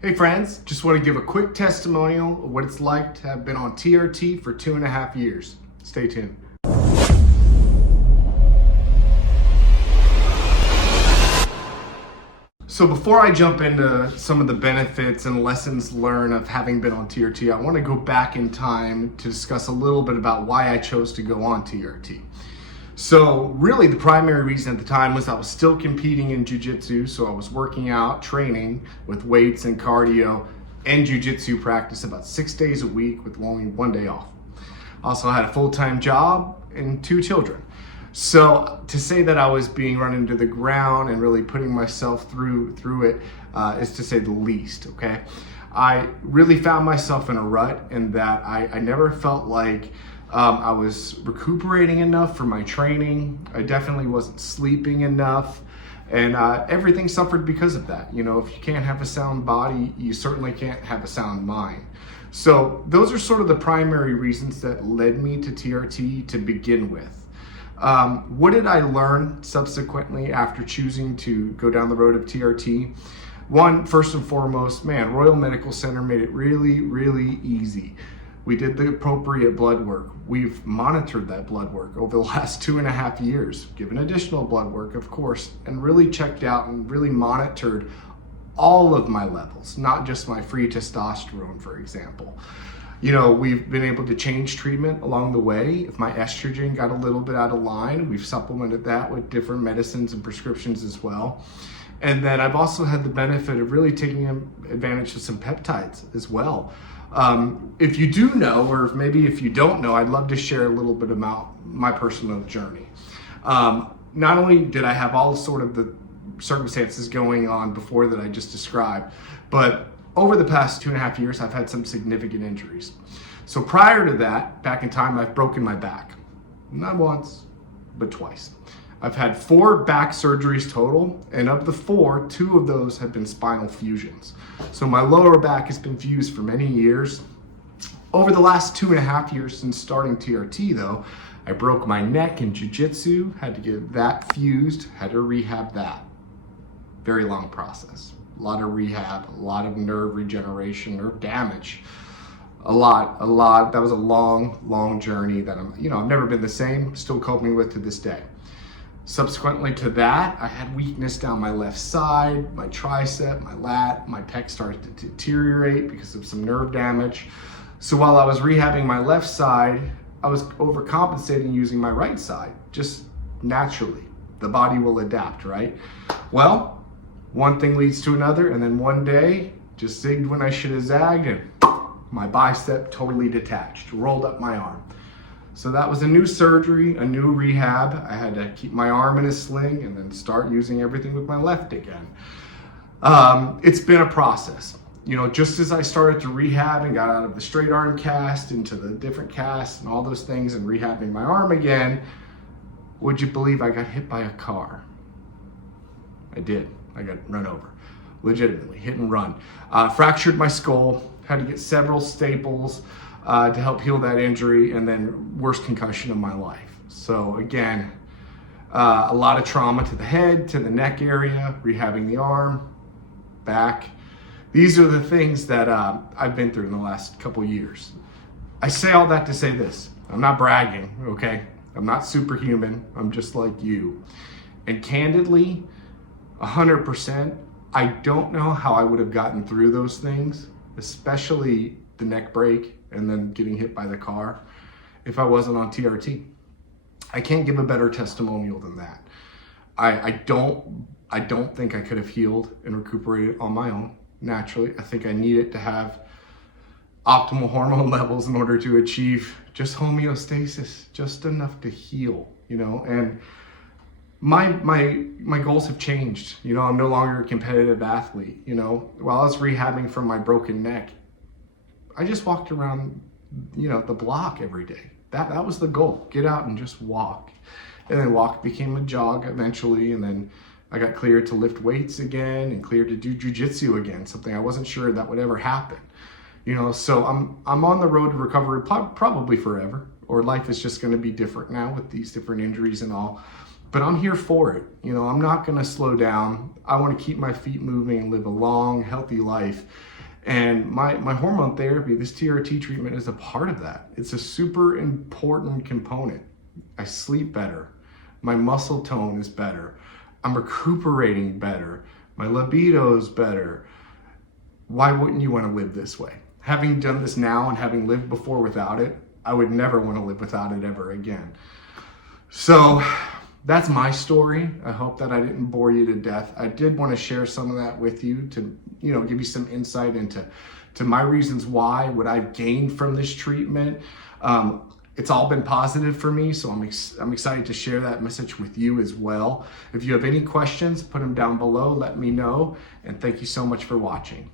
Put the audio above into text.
Hey friends, just want to give a quick testimonial of what it's like to have been on TRT for 2.5 years. Stay tuned. So before I jump into some of the benefits and lessons learned of having been on TRT, I want to go back in time to discuss a little bit about why I chose to go on TRT. So really the primary reason at the time was I was still competing in jiu-jitsu, so I was working out, training with weights and cardio and jiu-jitsu practice about 6 days a week with only 1 day off. I also had a full-time job and 2 children. So to say that I was being run into the ground and really putting myself through it is to say the least, okay? I really found myself in a rut in that I never felt like I was recuperating enough for my training. I definitely wasn't sleeping enough, and everything suffered because of that. You know, if you can't have a sound body, you certainly can't have a sound mind. So those are sort of the primary reasons that led me to TRT to begin with. What did I learn subsequently after choosing to go down the road of TRT? One, first and foremost, man, Royal Medical Center made it really, really easy. We did the appropriate blood work. We've monitored that blood work over the last 2.5 years, given additional blood work, of course, and really checked out and really monitored all of my levels, not just my free testosterone, for example. You know, we've been able to change treatment along the way. If my estrogen got a little bit out of line, we've supplemented that with different medicines and prescriptions as well. And then I've also had the benefit of really taking advantage of some peptides as well. If you do know, or maybe if you don't know, I'd love to share a little bit about my personal journey. Not only did I have all sort of the circumstances going on before that I just described, but over the past 2.5 years, I've had some significant injuries. So prior to that, back in time, I've broken my back. Not once, but twice. I've had 4 back surgeries total, and of the 4, 2 of those have been spinal fusions. So my lower back has been fused for many years. Over the last 2.5 years since starting TRT though, I broke my neck in jiu-jitsu, had to get that fused, had to rehab that. Very long process. A lot of rehab, a lot of nerve regeneration, nerve damage. A lot. That was a long journey that I've never been the same, still coping with to this day. Subsequently to that, I had weakness down my left side, my tricep, my lat, my pec started to deteriorate because of some nerve damage. So while I was rehabbing my left side, I was overcompensating using my right side, just naturally. The body will adapt, right? Well, one thing leads to another, and then one day, just zigged when I should have zagged, and my bicep totally detached, rolled up my arm. So that was a new surgery, a new rehab. I had to keep my arm in a sling and then start using everything with my left again. It's been a process. You know, just as I started to rehab and got out of the straight arm cast into the different casts and all those things and rehabbing my arm again, would you believe I got hit by a car? I did. I got run over. Legitimately, hit and run. Fractured my skull, had to get several staples to help heal that injury, and then worst concussion of my life. So again, a lot of trauma to the head, to the neck area, rehabbing the arm, back. These are the things that I've been through in the last couple years. I say all that to say this. I'm not bragging, okay? I'm not superhuman. I'm just like you. And candidly, 100%, I don't know how I would have gotten through those things, especially the neck break and then getting hit by the car, if I wasn't on TRT. I can't give a better testimonial than that. I don't think I could have healed and recuperated on my own naturally. I think I needed to have optimal hormone levels in order to achieve just homeostasis, just enough to heal, and my goals have changed. I'm no longer a competitive athlete. While I was rehabbing from my broken neck, I just walked around, the block every day. That was the goal. Get out and just walk. And then walk became a jog eventually. And then I got cleared to lift weights again and cleared to do jiu-jitsu again, something I wasn't sure that would ever happen. So I'm on the road to recovery probably forever, or life is just going to be different now with these different injuries and all. but I'm here for it. You know, I'm not gonna slow down. I wanna keep my feet moving and live a long, healthy life. And my hormone therapy, this TRT treatment, is a part of that. It's a super important component. I sleep better. My muscle tone is better. I'm recuperating better. My libido is better. Why wouldn't you want to live this way? Having done this now and having lived before without it, I would never want to live without it ever again. So that's my story. I hope that I didn't bore you to death. I did want to share some of that with you to, give you some insight into my reasons why, what I've gained from this treatment. It's all been positive for me, so I'm excited to share that message with you as well. If you have any questions, put them down below, let me know, and thank you so much for watching.